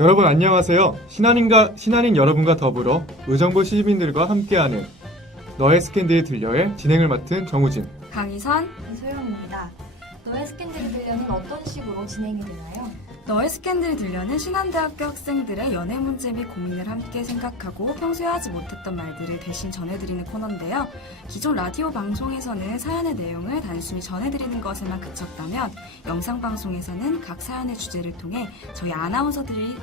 여러분 안녕하세요. 신한인 여러분과 더불어 의정부 시민들과 함께하는 너의 스캔들이 들려의 진행을 맡은 정우진. 강희선, 소영입니다. 너의 스캔들이 들려는 어떤 식으로 진행이 되나요? 너의 스캔들이 들려는 신한대학교 학생들의 연애 문제 및 고민을 함께 생각하고 평소에 하지 못했던 말들을 대신 전해드리는 코너인데요. 기존 라디오 방송에서는 사연의 내용을 단순히 전해드리는 것에만 그쳤다면 영상방송에서는 각 사연의 주제를 통해 저희 아나운서들의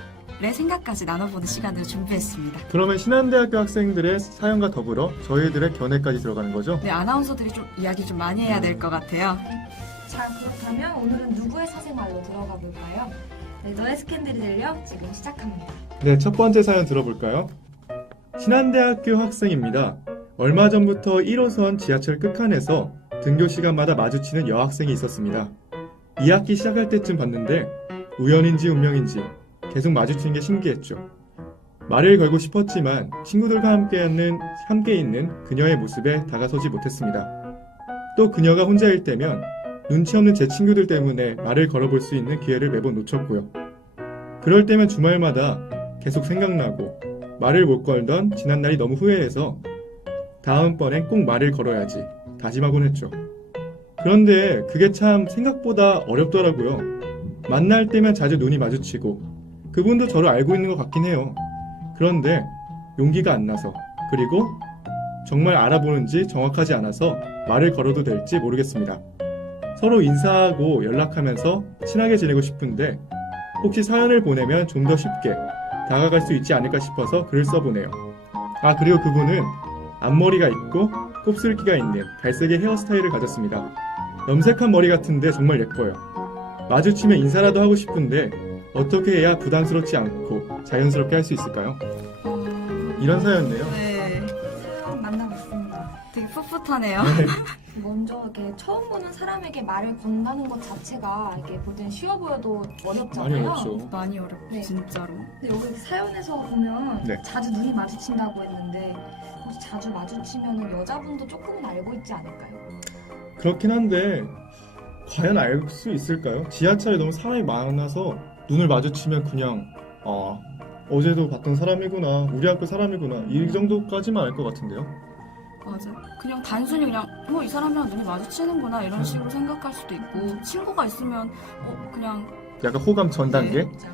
생각까지 나눠보는 시간을 준비했습니다. 그러면 신한대학교 학생들의 사연과 더불어 저희들의 견해까지 들어가는 거죠? 네, 아나운서들이 좀 이야기 좀 많이 해야 될 것 같아요. 자, 그렇다면 오늘은 누구의 사생활로 들어가 볼까요? 네, 너의 스캔들이 들려 지금 시작합니다. 네, 첫 번째 사연 들어볼까요? 신한대학교 학생입니다. 얼마 전부터 1호선 지하철 끝칸에서 등교 시간마다 마주치는 여학생이 있었습니다. 2학기 시작할 때쯤 봤는데 우연인지 운명인지 계속 마주치는 게 신기했죠. 말을 걸고 싶었지만 친구들과 함께 있는 그녀의 모습에 다가서지 못했습니다. 또 그녀가 혼자일 때면 눈치 없는 제 친구들 때문에 말을 걸어볼 수 있는 기회를 매번 놓쳤고요. 그럴 때면 주말마다 계속 생각나고 말을 못 걸던 지난날이 너무 후회해서 다음번엔 꼭 말을 걸어야지 다짐하곤 했죠. 그런데 그게 참 생각보다 어렵더라고요. 만날 때면 자주 눈이 마주치고 그분도 저를 알고 있는 것 같긴 해요. 그런데 용기가 안 나서, 그리고 정말 알아보는지 정확하지 않아서 말을 걸어도 될지 모르겠습니다. 서로 인사하고 연락하면서 친하게 지내고 싶은데 혹시 사연을 보내면 좀 더 쉽게 다가갈 수 있지 않을까 싶어서 글을 써보네요. 아, 그리고 그분은 앞머리가 있고 곱슬기가 있는 갈색의 헤어스타일을 가졌습니다. 염색한 머리 같은데 정말 예뻐요. 마주치면 인사라도 하고 싶은데 어떻게 해야 부담스럽지 않고 자연스럽게 할 수 있을까요? 이런 사연이네요. 네, 사연 만나봤습니다. 되게 풋풋하네요. 먼저 이렇게 처음 보는 사람에게 말을 건다는 것 자체가 이게 볼 땐 쉬워 보여도 어렵잖아요. 많이 어렵죠. 많이 어렵고 네. 진짜로. 근데 여기 사연에서 보면 네. 자주 눈이 마주친다고 했는데 혹시 자주 마주치면 여자분도 조금은 알고 있지 않을까요? 그렇긴 한데 과연 알 수 있을까요? 지하철에 너무 사람이 많아서 눈을 마주치면 그냥 어제도 봤던 사람이구나, 우리 학교 사람이구나, 이 정도까지만 알 것 같은데요. 맞아. 그냥 단순히 그냥 이 사람이랑 눈이 마주치는구나 이런 식으로 생각할 수도 있고, 친구가 있으면 그냥 약간 호감 전 단계? 네. 진짜.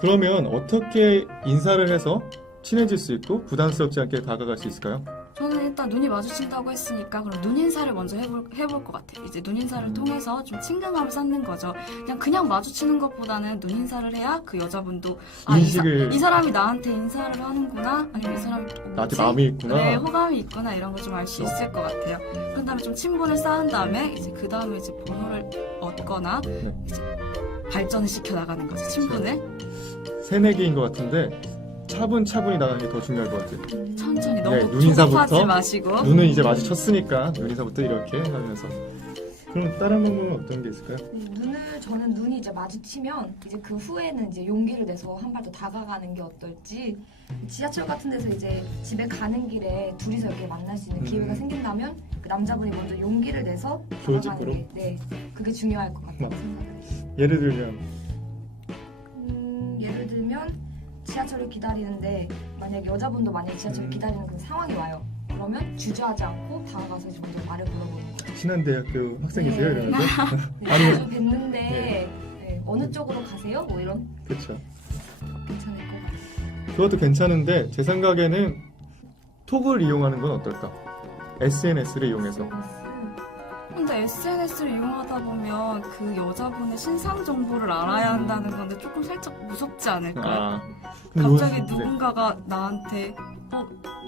그러면 어떻게 인사를 해서 친해질 수 있고 부담스럽지 않게 다가갈 수 있을까요? 저는 일단 눈이 마주친다고 했으니까 그럼 눈인사를 먼저 해볼 것 같아요. 이제 눈인사를 통해서 좀 친근감을 쌓는 거죠. 그냥 마주치는 것보다는 눈인사를 해야 그 여자분도 인식을 이 사람이 나한테 인사를 하는구나, 아니면 이 사람이 나한테 뭐지? 마음이 있구나. 네, 호감이 있구나 이런 걸 좀 알 수 있을 것 같아요. 그런 다음에 좀 친분을 쌓은 다음에 이제 그 다음에 이제 번호를 얻거나 네. 이제 발전을 시켜 나가는 거죠, 친분을. 새내기인 것 같은데 차분차분히 나가는 게 더 중요할 것 같아요. 천천히 네, 너무 눈인사부터 조급하지 마시고. 눈은 이제 마주쳤으니까 눈인사부터 이렇게 하면서. 그럼 다른 방법은 어떤 게 있을까요? 저는 눈이 이제 마주치면 이제 그 후에는 이제 용기를 내서 한 발 더 다가가는 게 어떨지. 지하철 같은 데서 이제 집에 가는 길에 둘이서 이렇게 만날 수 있는 기회가 생긴다면 그 남자분이 먼저 용기를 내서 다가가는 조직으로? 게, 네, 그게 중요할 것 같다고 생각을 해요. 예를 들면 예를 들면 지하철을 기다리는데 만약에 지하철을 기다리는 그런 상황이 와요. 그러면 주저하지 않고 다가가서 이제 먼저 말을 걸어보는 거예요. 신한대학교 학생이세요? 네. 이러면서? 네, 아니면- 자주 뵀는데 네. 네, 어느 쪽으로 가세요? 뭐 이런 그렇죠. 괜찮을 것 같아요. 그것도 괜찮은데 제 생각에는 톡을 이용하는 건 어떨까? SNS를 이용해서. 근데 SNS를 이용하다 보면 그 여자분의 신상 정보를 알아야 한다는 건데 조금 살짝 무섭지 않을까요? 근데 갑자기 네. 누군가가 나한테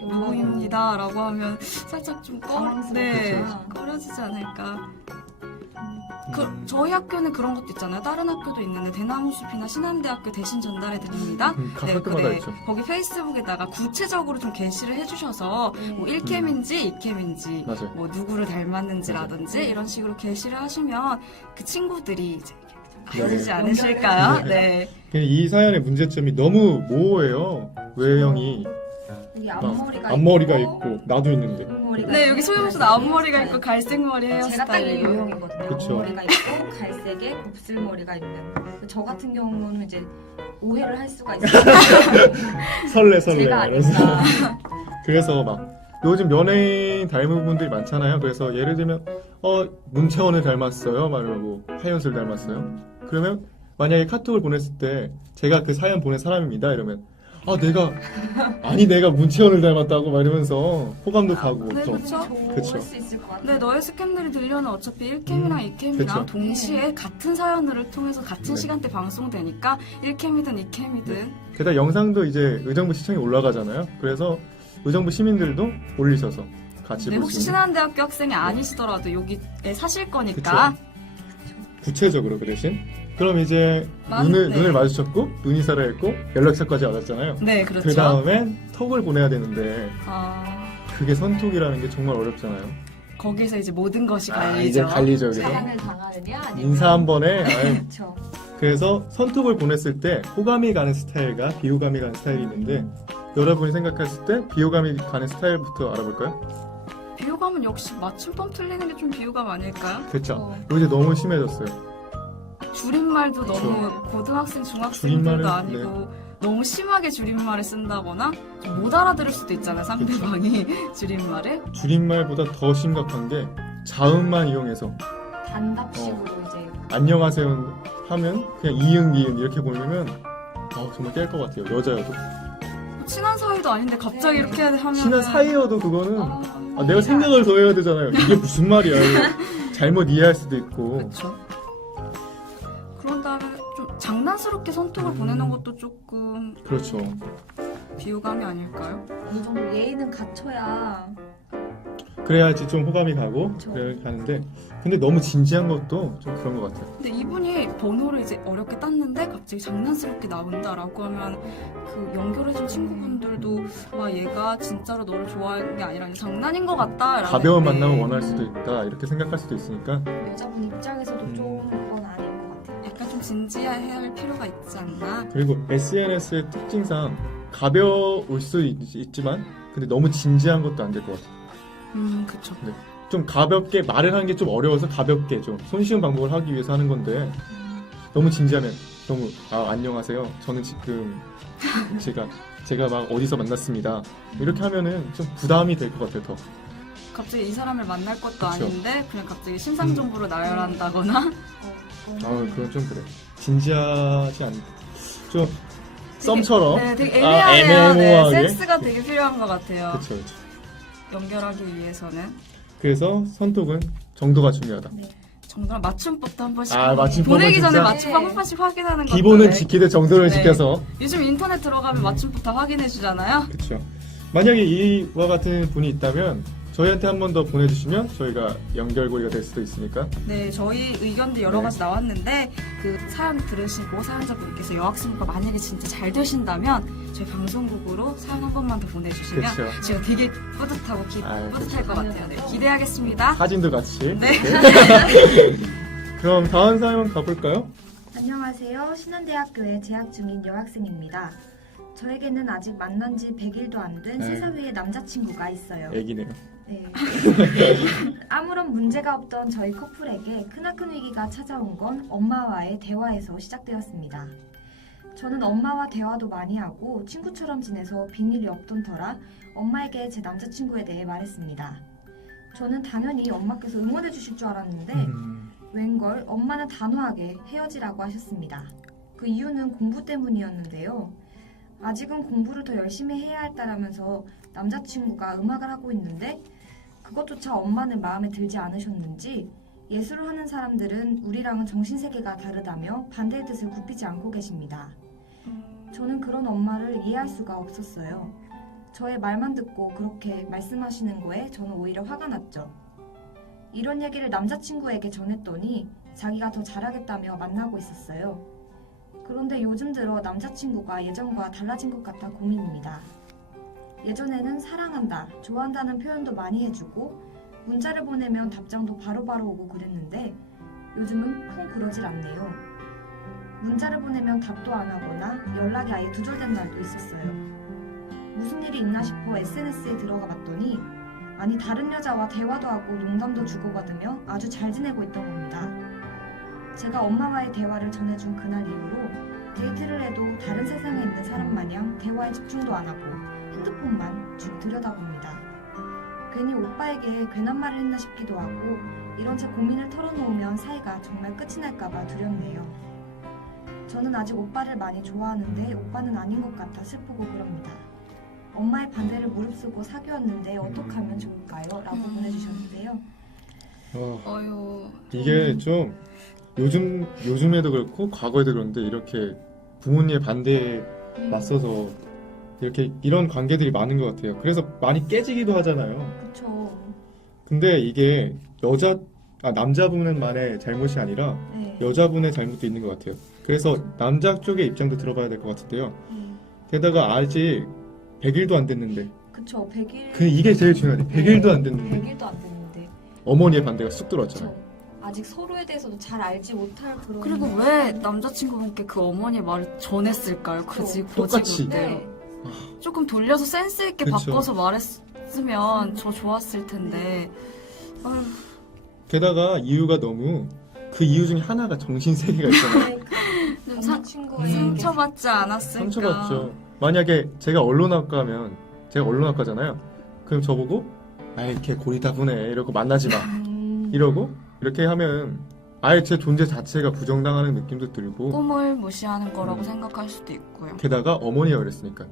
누구입니다 라고 하면 살짝 좀 당황스럽겠죠. 꺼려지지 않을까. 저희 학교는 그런 것도 있잖아요. 다른 학교도 있는데 대나무숲이나 신한대학교 대신 전달해 드립니다. 각 학교마다 있죠. 거기 페이스북에다가 구체적으로 좀 게시를 해주셔서 뭐 1캠인지 2캠인지 맞아요. 뭐 누구를 닮았는지라든지 이런 식으로 게시를 하시면 그 친구들이 이제 알지 않으실까요? 연결을 네. 이 사연의 문제점이 너무 모호해요. 외형이 이게 앞머리가 있고 나도 있는데 앞머리가 네, 있는 여기 소유무슨 갈색 앞머리가 헤어스타일. 있고 갈색 머리 제가 딱 이 헤어스타일이고. 유형이거든요. 그쵸. 앞머리가 있고 갈색에 곱슬머리가 있는. 저 같은 경우는 이제 오해를 할 수가 있어요. 설레 제가 이러면서. 아닌가. 그래서 막 요즘 연예인 닮은 분들이 많잖아요. 그래서 예를 들면 문채원을 닮았어요. 말하면 뭐 하연수를 닮았어요. 그러면 만약에 카톡을 보냈을 때 제가 그 사연 보낸 사람입니다. 이러면 내가 문채원을 닮았다고 막 이러면서 호감도 가고 네, 좀. 그쵸. 좋을 그쵸. 수 있을 것 같아요. 네, 너의 스캔들이 들려는 어차피 1캠이랑 2캠이랑 그쵸. 동시에 같은 사연을 통해서 같은 네. 시간대 방송되니까 1캠이든 2캠이든 게다가 영상도 이제 의정부 시청에 올라가잖아요. 그래서 의정부 시민들도 올리셔서 같이 네, 볼 혹시 수 있는 신한대학교 학생이 아니시더라도 여기에 사실 거니까 구체적으로 그 대신 그럼 이제 네. 눈을 마주쳤고 눈이사를 했고 연락처까지 알았잖아요. 네, 그렇죠. 그 다음엔 톡을 보내야 되는데 아, 그게 선톡이라는 게 정말 어렵잖아요. 거기서 이제 모든 것이 이제 갈리죠. 갈리죠. 여기서 제안을 당하느냐 아니면 인사 한 번에 그렇죠. 그래서 선톡을 보냈을 때 호감이 가는 스타일과 비호감이 가는 스타일이 있는데 여러분이 생각했을 때 비호감이 가는 스타일부터 알아볼까요? 비호감은 역시 맞춤법 틀리는 게 좀 비호감 아닐까요? 그렇죠. 요새 너무 심해졌어요. 줄임말도 그쵸. 너무 고등학생, 중학생들도 줄임말은, 아니고 너무 심하게 줄임말을 쓴다거나 좀 못 알아들을 수도 있잖아요, 상대방이 줄임말을. 줄임말보다 더 심각한 게 자음만 이용해서 단답식으로 이제 안녕하세요 하면 그냥 이응 기응 이렇게 보내면 정말 깰 것 같아요. 여자여도 친한 사이도 아닌데 갑자기 네. 이렇게 하면 친한 사이여도 그거는 내가 생각을 더 해야 되잖아요. 이게 무슨 말이야. 이거 잘못 이해할 수도 있고. 그렇죠. 그런 다음에 좀 장난스럽게 선톡을 보내는 것도 조금 그렇죠. 비호감이 아닐까요? 이 정도 예의는 갖춰야 그래야지 좀 호감이 가고 그쵸. 그래 가는데 근데 너무 진지한 것도 좀 그런 것 같아요. 근데 이분이 번호를 이제 어렵게 땄는데 갑자기 장난스럽게 나온다라고 하면 그 연결해준 친구분들도 와 얘가 진짜로 너를 좋아하는 게 아니라 그냥 장난인 것 같다라는 가벼운 만남을 원할 수도 있다 이렇게 생각할 수도 있으니까 여자분 입장에서도 좀 그건 아닌 것 같아요. 약간 좀 진지해야 할 필요가 있지 않나? 그리고 SNS의 특징상 가벼울 수 있지만 근데 너무 진지한 것도 안 될 것 같아요. 그쵸. 좀 가볍게 말을 하는 게 좀 어려워서 가볍게 좀 손쉬운 방법을 하기 위해서 하는 건데 너무 진지하면 너무 안녕하세요. 저는 지금 제가 막 어디서 만났습니다. 이렇게 하면은 좀 부담이 될 것 같아요. 더. 갑자기 이 사람을 만날 것도 그쵸. 아닌데 그냥 갑자기 심상 정보를 나열한다거나 그건 좀 그래. 진지하지 않. 좀 썸처럼. 네, 되게 애매하네요. 네, 애매모호하게. 센스가 되게 필요한 것 같아요. 그렇죠. 연결하기 위해서는 그래서 선톡은 정도가 중요하다. 정도랑 맞춤법도 한 번씩 맞춤법은 보내기 전에 진짜? 맞춤법 한 번씩 확인하는 것도 기본은 네. 지키되 정도를 네. 지켜서. 요즘 인터넷 들어가면 맞춤법 다 확인해 주잖아요. 그렇죠. 만약에 이와 같은 분이 있다면 저희한테 한 번 더 보내주시면 저희가 연결고리가 될 수도 있으니까. 네, 저희 의견도 여러 네. 가지 나왔는데 그 사연 들으시고 사연자분께서 여학생과 만약에 진짜 잘 되신다면 저희 방송국으로 사연 한 번만 더 보내주시면 그쵸. 제가 되게 뿌듯하고 뿌듯할 것 같아요. 네, 기대하겠습니다. 사진도 같이. 네. 그럼 다음 사연 가볼까요? 안녕하세요. 신한대학교에 재학 중인 여학생입니다. 저에게는 아직 만난 지 100일도 안 된 네. 3살 위의 남자친구가 있어요. 애기네요. 네. 아무런 문제가 없던 저희 커플에게 크나큰 위기가 찾아온 건 엄마와의 대화에서 시작되었습니다. 저는 엄마와 대화도 많이 하고 친구처럼 지내서 비밀이 없던 터라 엄마에게 제 남자친구에 대해 말했습니다. 저는 당연히 엄마께서 응원해 주실 줄 알았는데 웬걸 엄마는 단호하게 헤어지라고 하셨습니다. 그 이유는 공부 때문이었는데요. 아직은 공부를 더 열심히 해야 했다라면서 남자친구가 음악을 하고 있는데 그것조차 엄마는 마음에 들지 않으셨는지 예술을 하는 사람들은 우리랑은 정신세계가 다르다며 반대의 뜻을 굽히지 않고 계십니다. 저는 그런 엄마를 이해할 수가 없었어요. 저의 말만 듣고 그렇게 말씀하시는 거에 저는 오히려 화가 났죠. 이런 얘기를 남자친구에게 전했더니 자기가 더 잘하겠다며 만나고 있었어요. 그런데 요즘 들어 남자친구가 예전과 달라진 것 같아 고민입니다. 예전에는 사랑한다, 좋아한다는 표현도 많이 해주고 문자를 보내면 답장도 바로바로 오고 그랬는데 요즘은 콩 그러질 않네요. 문자를 보내면 답도 안 하거나 연락이 아예 두절된 날도 있었어요. 무슨 일이 있나 싶어 SNS에 들어가 봤더니 아니 다른 여자와 대화도 하고 농담도 주고받으며 아주 잘 지내고 있던 겁니다. 제가 엄마와의 대화를 전해준 그날 이후로 데이트를 해도 다른 세상에 있는 사람 마냥 대화에 집중도 안 하고 핸드폰만 쭉 들여다봅니다. 괜히 오빠에게 괜한 말을 했나 싶기도 하고 이런 제 고민을 털어놓으면 사이가 정말 끝이 날까봐 두렵네요. 저는 아직 오빠를 많이 좋아하는데 오빠는 아닌 것 같아 슬프고 그럽니다. 엄마의 반대를 무릅쓰고 사귀었는데 어떻게 하면 좋을까요? 라고 보내주셨는데요. 어휴. 이게 좀 요즘에도 그렇고 과거에도 그런데 이렇게 부모님의 반대에 맞서서 이렇게 이런 관계들이 많은 것 같아요. 그래서 많이 깨지기도 하잖아요. 그쵸. 근데 이게 남자분만의 잘못이 아니라 네. 여자분의 잘못도 있는 것 같아요. 그래서 남자 쪽의 입장도 들어봐야 될 것 같은데요. 게다가 아직 100일도 안 됐는데 그쵸. 100일. 이게 제일 중요하네. 100일도 안 됐는데 100일도 안 됐는데. 어머니의 반대가 쑥 들어왔잖아요. 그쵸. 아직 서로에 대해서도 잘 알지 못할 그런. 그리고 왜 남자친구분께 그 어머니의 말을 전했을까요? 똑같이. 고지고대로. 네. 조금 돌려서 센스 있게 그쵸. 바꿔서 말했으면 더 좋았을 텐데. 어휴. 게다가 이유가 너무 그 이유 중에 하나가 정신세계가 있잖아요. 좀 남자친구의 상처받지 않았을까? 상처받죠. 만약에 제가 언론학과 하면 제가 언론학과잖아요. 그럼 저보고 아이 걔 고리다분해 이러고 만나지 마 이러고 이렇게 하면 아예 제 존재 자체가 부정당하는 느낌도 들고 꿈을 무시하는 거라고 생각할 수도 있고요. 게다가 어머니가 그랬으니까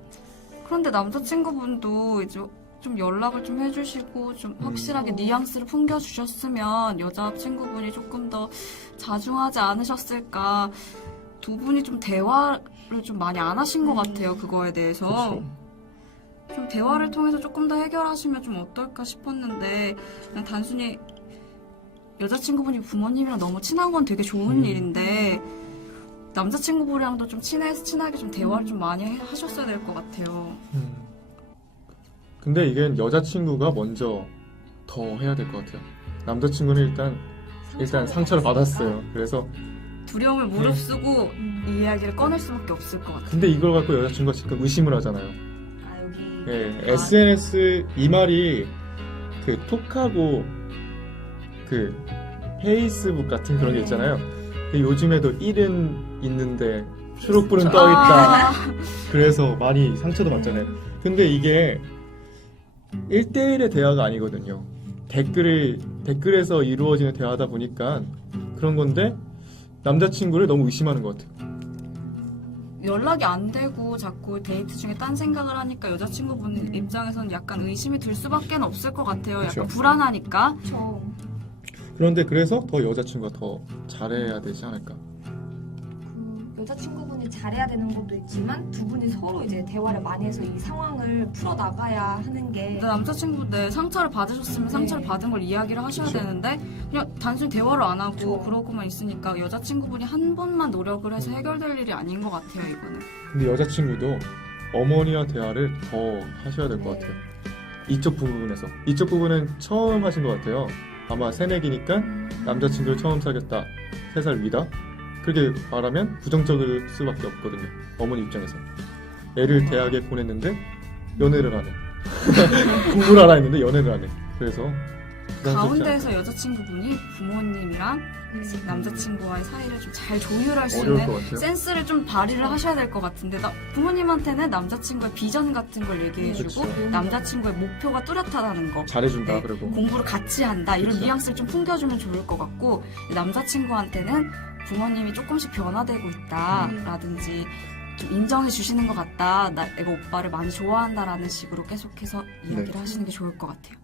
그런데 남자친구분도 이제 좀 연락을 좀 해주시고 좀 확실하게 뉘앙스를 풍겨주셨으면 여자친구분이 조금 더 자중하지 않으셨을까. 두 분이 좀 대화를 좀 많이 안 하신 것 같아요. 그거에 대해서. 그쵸. 좀 대화를 통해서 조금 더 해결하시면 좀 어떨까 싶었는데 그냥 단순히 여자친구분이 부모님이랑 너무 친한 건 되게 좋은 일인데 남자친구분이랑도 좀 친하게 좀 대화를 좀 많이 하셨어야 될 것 같아요. 근데 이게 여자친구가 먼저 더 해야 될 것 같아요. 남자친구는 일단 상처를 받았어요. 그래서 두려움을 무릅쓰고 이 이야기를 꺼낼 수밖에 없을 것 같아요. 근데 이걸 갖고 여자친구가 지금 의심을 하잖아요. 아 여기. 예, SNS 이 말이 그 톡하고 그 페이스북 같은 그런 게 있잖아요. 근데 요즘에도 1은 있는데 초록불은 떠 있다. 그래서 많이 상처도 받잖아요. 근데 이게 1대1의 대화가 아니거든요. 댓글에서 이루어지는 대화다 보니까 그런 건데 남자친구를 너무 의심하는 것 같아요. 연락이 안 되고 자꾸 데이트 중에 딴 생각을 하니까 여자친구분 입장에서는 약간 의심이 들 수밖에 없을 것 같아요. 약간 그쵸. 불안하니까. 그쵸. 그런데 그래서 더 여자친구가 더 잘해야 되지 않을까. 그 여자친구분이 잘해야 되는 것도 있지만 두 분이 서로 이제 대화를 많이 해서 이 상황을 풀어 나가야 하는 게. 근데 남자친구 상처를 받으셨으면 상처를 네. 받은 걸 이야기를 하셔야 그쵸. 되는데 그냥 단순히 대화를 안 하고 그쵸. 그러고만 있으니까 여자친구분이 한 번만 노력을 해서 해결될 일이 아닌 것 같아요. 이거는. 근데 여자친구도 어머니와 대화를 더 하셔야 될 것 네. 같아요. 이쪽 부분에서. 이쪽 부분은 처음 하신 것 같아요. 아마 새내기니까 남자친구를 처음 사귀었다. 3살 위다. 그렇게 말하면 부정적일 수밖에 없거든요. 어머니 입장에서. 애를 대학에 보냈는데 연애를 하네. 공부를 하라 했는데 연애를 하네. 그래서 부담스럽지 가운데에서 여자친구분이 부모님이랑 남자친구와의 사이를 좀 잘 조율할 수 어려울 있는 것 같아요. 센스를 좀 발휘를 하셔야 될 것 같은데 부모님한테는 남자친구의 비전 같은 걸 얘기해주고 그쵸. 남자친구의 목표가 뚜렷하다는 거 잘해준다. 네. 그리고 공부를 같이 한다 이런 그쵸. 뉘앙스를 좀 풍겨주면 좋을 것 같고 남자친구한테는 부모님이 조금씩 변화되고 있다라든지 좀 인정해 주시는 것 같다 내가 오빠를 많이 좋아한다라는 식으로 계속해서 이야기를 네. 하시는 게 좋을 것 같아요.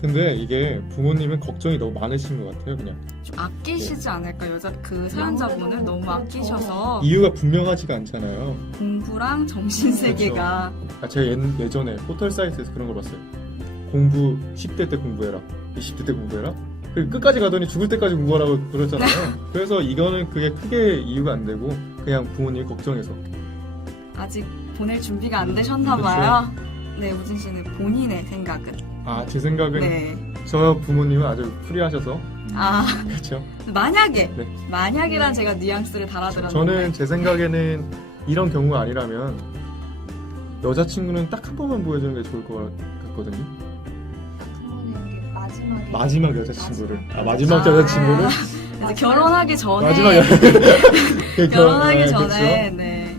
근데 이게 부모님은 걱정이 너무 많으신 것 같아요. 그냥 좀 아끼시지 않을까 그 사연자분을 너무 그렇죠. 아끼셔서 이유가 분명하지가 않잖아요. 공부랑 정신세계가 제가 예전에 포털 사이트에서 그런 걸 봤어요. 공부 10대 때 공부해라, 20대 때 공부해라. 그리고 끝까지 가더니 죽을 때까지 공부하라고 그러잖아요. 그래서 이거는 그게 크게 이유가 안 되고 그냥 부모님이 걱정해서. 아직 보낼 준비가 안 되셨나 봐요. 네, 우진 씨는 본인의 생각은 제 생각은 네. 저 부모님은 아주 프리하셔서 그렇죠. 만약이란 제가 뉘앙스를 달아들었는데 저는 제 생각에는 이런 경우가 아니라면 여자친구는 딱 한 번만 보여주는 게 좋을 것 같거든요. 마지막 여자친구를 마지막 여자친구를 이제 결혼하기 전에 마지막 결혼하기 그쵸. 전에 네.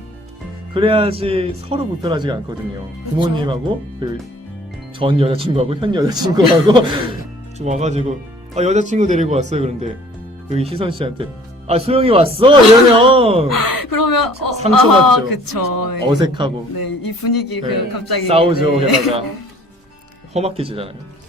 그래야지 서로 불편하지가 않거든요. 부모님하고 그 전 여자친구하고 현 여자친구하고 좀 와가지고 여자친구 데리고 왔어요. 그런데 여기 희선 씨한테 수영이 왔어 이러면 그러면 상처받죠. 그쵸. 예. 어색하고 네, 이 분위기 네, 갑자기 싸우죠. 네. 게다가 험악해지잖아요.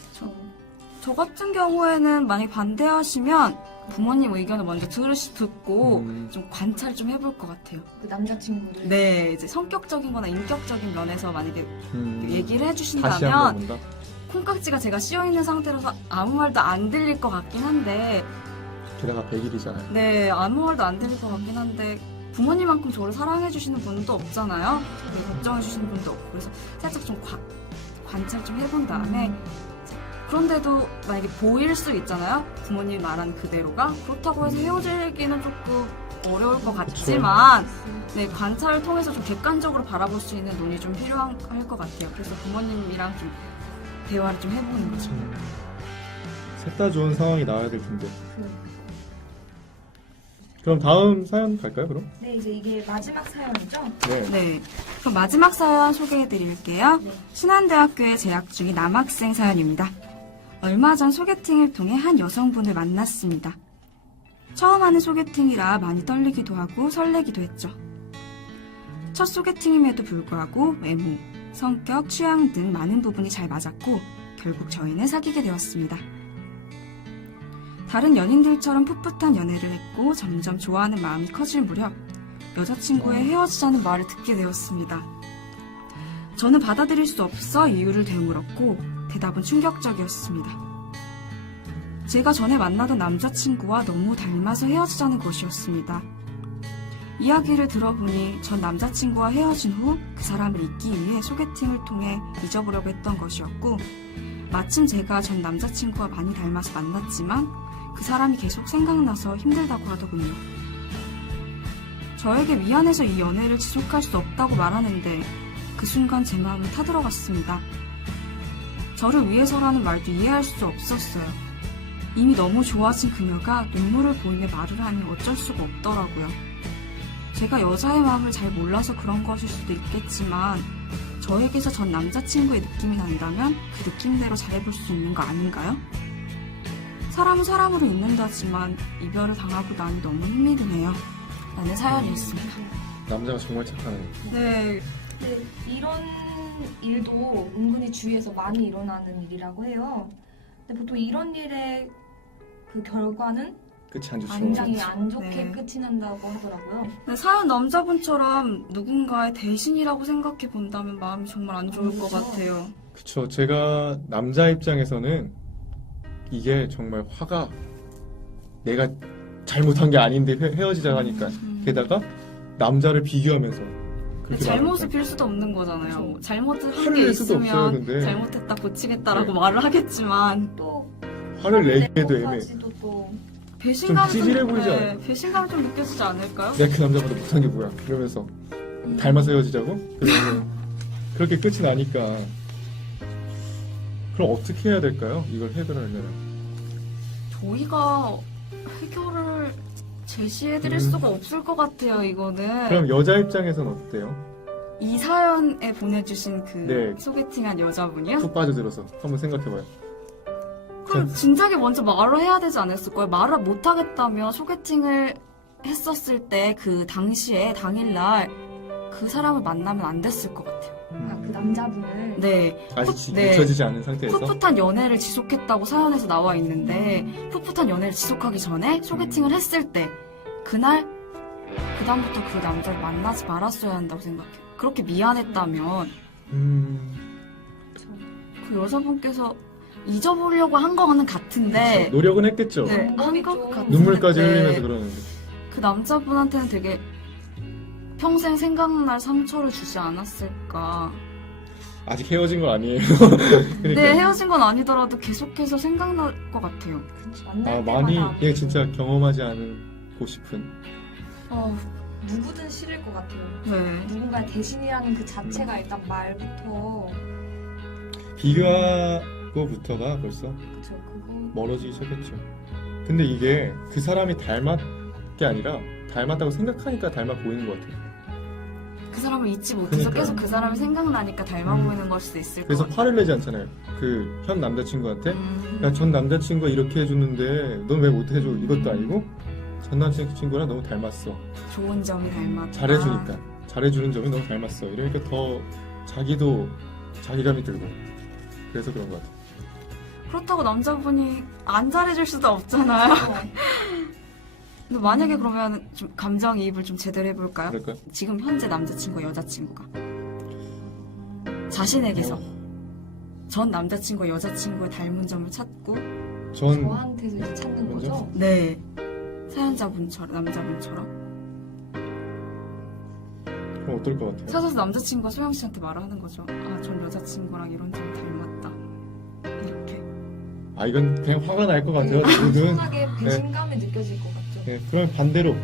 저 같은 경우에는 만약 반대하시면 부모님 의견을 먼저 듣고 좀 관찰 좀 해볼 것 같아요. 그 남자친구를 네, 이제 성격적인 거나 인격적인 면에서 만약에 얘기를 다시 해주신다면 한번 본다. 콩깍지가 제가 씌어있는 상태라서 아무 말도 안 들릴 것 같긴 한데 게다가 100일이잖아요. 네, 아무 말도 안 들릴 것 같긴 한데 부모님만큼 저를 사랑해주시는 분도 없잖아요. 네, 걱정해주시는 분도 없고 그래서 살짝 좀 관찰 좀 해본 다음에 그런데도 만약에 보일 수 있잖아요. 부모님 말한 그대로가 그렇다고 해서 헤어지기는 조금 어려울 것 같지만 네, 관찰을 통해서 좀 객관적으로 바라볼 수 있는 논의 좀 필요할 것 같아요. 그래서 부모님이랑 좀 대화를 좀 해보는 거죠. 셋 다 좋은 상황이 나와야 될 텐데. 그럼 다음 사연 갈까요, 그럼? 네, 이제 이게 마지막 사연이죠? 네. 그럼 마지막 사연 소개해드릴게요. 네. 신한대학교에 재학 중인 남학생 사연입니다. 얼마 전 소개팅을 통해 한 여성분을 만났습니다. 처음 하는 소개팅이라 많이 떨리기도 하고 설레기도 했죠. 첫 소개팅임에도 불구하고 외모, 성격, 취향 등 많은 부분이 잘 맞았고 결국 저희는 사귀게 되었습니다. 다른 연인들처럼 풋풋한 연애를 했고 점점 좋아하는 마음이 커질 무렵 여자친구의 헤어지자는 말을 듣게 되었습니다. 저는 받아들일 수 없어 이유를 되물었고 대답은 충격적이었습니다. 제가 전에 만나던 남자친구와 너무 닮아서 헤어지자는 것이었습니다. 이야기를 들어보니 전 남자친구와 헤어진 후 그 사람을 잊기 위해 소개팅을 통해 잊어보려고 했던 것이었고 마침 제가 전 남자친구와 많이 닮아서 만났지만 그 사람이 계속 생각나서 힘들다고 하더군요. 저에게 미안해서 이 연애를 지속할 수 없다고 말하는데 그 순간 제 마음은 타들어갔습니다. 저를 위해서라는 말도 이해할 수 없었어요. 이미 너무 좋아진 그녀가 눈물을 보이며 말을 하니 어쩔 수가 없더라고요. 제가 여자의 마음을 잘 몰라서 그런 것일 수도 있겠지만 저에게서 전 남자친구의 느낌이 난다면 그 느낌대로 잘해볼 수 있는 거 아닌가요? 사람은 사람으로 있는다지만 이별을 당하고 나니 너무 힘이 드네요. 라는 사연이었습니다. 남자가 정말 착하네. 네. 네, 이런 일도 은근히 주위에서 많이 일어나는 일이라고 해요. 근데 보통 이런 일의 그 결과는 끝이 안 좋죠. 굉장히 안 좋게 네. 끝이 난다고 하더라고요. 네, 사연 남자분처럼 누군가의 대신이라고 생각해 본다면 마음이 정말 안 좋을 것 그렇죠. 같아요. 그쵸. 제가 남자 입장에서는 이게 정말 화가 내가 잘못한 게 아닌데 헤어지자 하니까 게다가 남자를 비교하면서 그렇게 잘못을 말하니까. 빌 수도 없는 거잖아요. 그렇죠. 잘못을 한 화를 게 낼 수도 없어요, 있으면 근데. 잘못했다 고치겠다라고 네. 말을 하겠지만 또 화를 내기에도 애매해. 것까지도 또 배신감이 찌질해 보이지 않아요? 배신감이 좀 느껴지지 않을까요? 내가 그 남자보다 못한 게 뭐야? 이러면서 닮아서 헤어지자고? 그러면 그렇게 끝이 나니까 그럼 어떻게 해야 될까요? 이걸 해결하려면 저희가 해결을 제시해드릴 수가 없을 것 같아요. 이거는 그럼 여자 입장에선 어때요? 이 사연에 보내주신 그 네. 소개팅한 여자분이요? 푹 빠져들어서 한번 생각해봐요. 그럼 진작에 먼저 말을 해야 되지 않았을까요? 말을 못하겠다면 소개팅을 했었을 때 그 당시에 당일날 그 사람을 만나면 안 됐을 것 같아요. 그 남자분을 네, 아직 네. 잊혀지지 않은 상태에서 풋풋한 연애를 지속했다고 사연에서 나와 있는데 풋풋한 연애를 지속하기 전에 소개팅을 했을 때 그날 그다음부터 그 남자를 만나지 말았어야 한다고 생각해요. 그렇게 미안했다면 그 여자분께서 잊어보려고 한 거는 같은데 그쵸. 노력은 했겠죠. 네, 방법이 한 것 좀 같은데 눈물까지 흘리면서 그러는데 그 남자분한테는 되게 평생 생각날 상처를 주지 않았을까. 아직 헤어진 건 아니에요. 그러니까 네, 헤어진 건 아니더라도 계속해서 생각날 것 같아요. 만날 많이 때마다 얘 진짜 경험하지 않고 싶은 누구든 싫을 것 같아요. 네. 누군가의 대신이라는 그 자체가 일단 말부터 그거부터가 벌써 그쵸, 그거. 멀어지기 시작했죠. 근데 이게 그 사람이 닮았 게 아니라 닮았다고 생각하니까 닮아 보이는 것 같아요. 그 사람을 잊지 못해서 그러니까요. 계속 그 사람이 생각나니까 닮아 보이는 걸 수도 있을 것 그래서 같아요. 화를 내지 않잖아요. 그 현 남자친구한테 음. 야, 전 남자친구가 이렇게 해줬는데 넌 왜 못해줘? 이것도 아니고 전 남자친구랑 너무 닮았어. 좋은 점이 닮았다. 잘해주니까. 잘해주는 점이 너무 닮았어. 이러니까 더 자기도 자기감이 들고 그래서 그런 것 같아요. 그렇다고 남자분이 안 잘해줄 수도 없잖아요. 근데 만약에 그러면 좀 감정이입을 좀 제대로 해볼까요? 그럴까요? 지금 현재 남자친구, 여자친구가 자신에게서 전 남자친구, 여자친구의 닮은 점을 찾고 전 저한테서 이제 찾는 먼저? 거죠? 네 사연자분처럼 남자분처럼 그럼 어떨 것 같아요? 찾아서 남자친구가 소영 씨한테 말하는 거죠. 아, 전 여자친구랑 이런 점이 닮았다. 이렇게. 아 이건 그냥 화가 날 것 같아요. 누구든. 순하게 배신감이 느껴질 것 같죠. 네, 그러면 반대로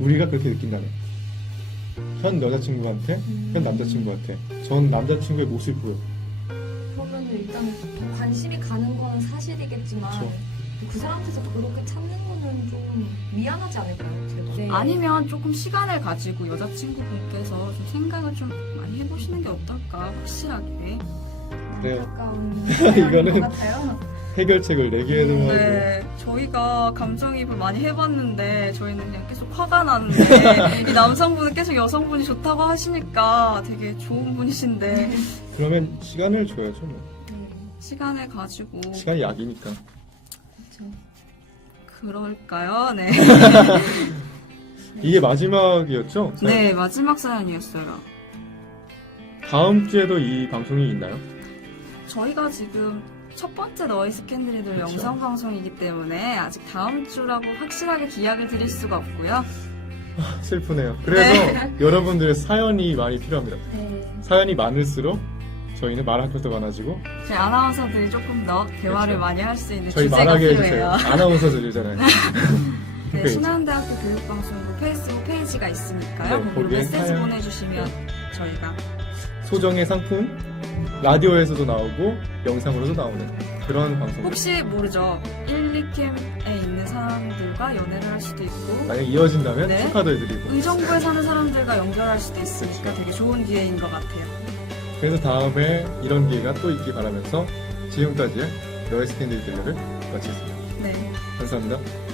우리가 그렇게 느낀다면 현 여자친구한테 현 남자친구한테 전 남자친구의 모습을 보여. 그러면 일단 더 관심이 가는 거는 사실이겠지만 그쵸. 그 사람한테서 그렇게 찾는 거는 좀 미안하지 않을까요? 제가? 네. 아니면 조금 시간을 가지고 여자친구분께서 좀 생각을 좀 많이 해보시는 게 어떨까, 확실하게. 그래요. 안타까운 이거는 것 같아요. 해결책을 내기에도 하고 네, 저희가 감정이입을 많이 해봤는데 저희는 그냥 계속 화가 나는데 이 남성분은 계속 여성분이 좋다고 하시니까 되게 좋은 분이신데 그러면 시간을 줘야죠. 뭐. 네, 시간을 가지고 시간이 약이니까. 그렇죠. 그럴까요? 네. 이게 마지막이었죠? 네, 마지막 사연이었어요. 다음 주에도 이 방송이 있나요? 저희가 지금 첫 번째 너의 스캔들이들 그쵸. 영상 방송이기 때문에 아직 다음 주라고 확실하게 기약을 드릴 수가 없고요. 슬프네요. 그래서 여러분들의 사연이 많이 필요합니다. 네. 사연이 많을수록 저희는 말할 것도 많아지고 저희 아나운서들이 조금 더 대화를 그쵸. 많이 할 수 있는 저희 주제가 말하게 필요해요. 해주세요. 아나운서들이잖아요. 네, 그러니까 신한대학교 교육방송국 페이스북 페이지가 있으니까요. 네, 거기로 거기에 메시지 사연. 보내주시면 저희가 소정의 상품, 라디오에서도 나오고 영상으로도 나오는 그런 방송. 혹시 모르죠. 1, 2캠에 있는 사람들과 연애를 할 수도 있고 만약 이어진다면 네. 축하도 해드리고. 의정부에 사는 사람들과 연결할 수도 있으니까 되게 좋은 기회인 것 같아요. 그래서 다음에 이런 기회가 또 있길 바라면서 지금까지의 너의 스캔들 딜러를 마치겠습니다. 네. 감사합니다.